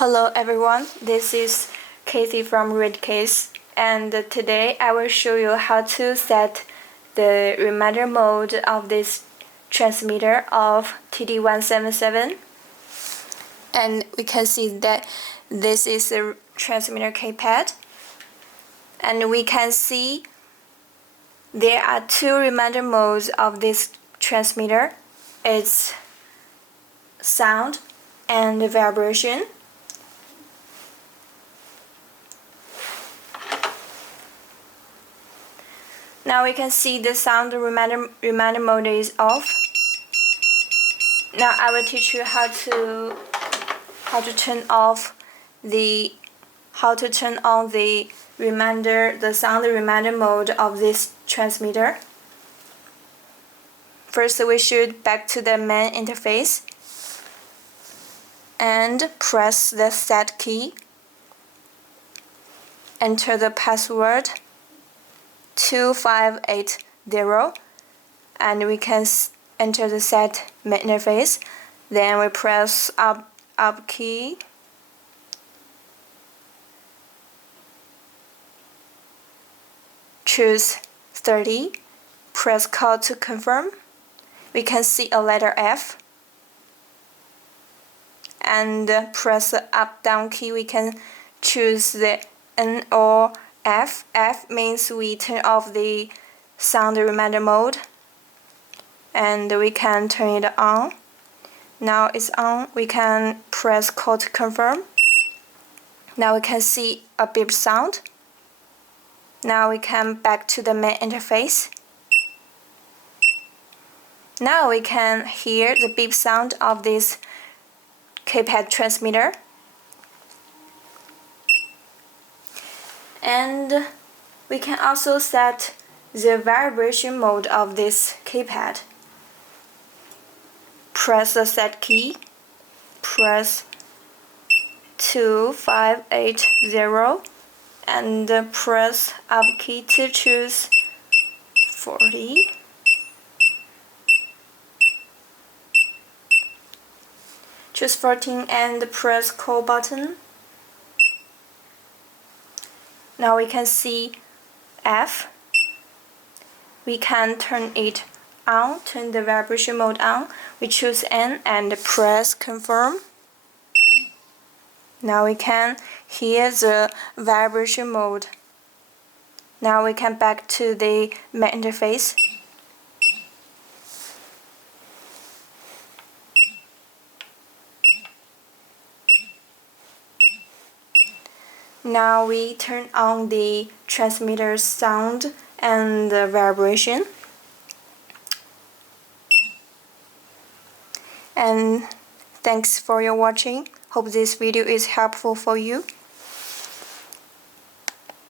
Hello everyone, this is Casey from Retekess, and today I will show you how to set the reminder mode of this transmitter of TD177. And we can see that this is the transmitter keypad, and we can see there are two reminder modes of this transmitter. It's sound and vibration. Now we can see the sound reminder mode is off. Now I will teach you how to turn on the sound reminder mode of this transmitter. First, we should back to the main interface and press the set key. Enter the password 2580, and we can enter the set main interface. Then we press up key, choose 30, press call to confirm. We can see a letter F, and press the up down key. We can choose the N or F. F means we turn off the sound reminder mode, and we can turn it on. Now it's on. We can press call to confirm. Now we can see a beep sound. Now we can back to the main interface. Now we can hear the beep sound of this keypad transmitter. And we can also set the vibration mode of this keypad. Press the set key, press 2580, and press up key to choose 40. Choose 14 and press call button. Now we can see F. We can turn it on, turn the vibration mode on. We choose N and press confirm. Now we can hear the vibration mode. Now we can back to the main interface. Now we turn on the transmitter sound and the vibration. And thanks for your watching. Hope this video is helpful for you.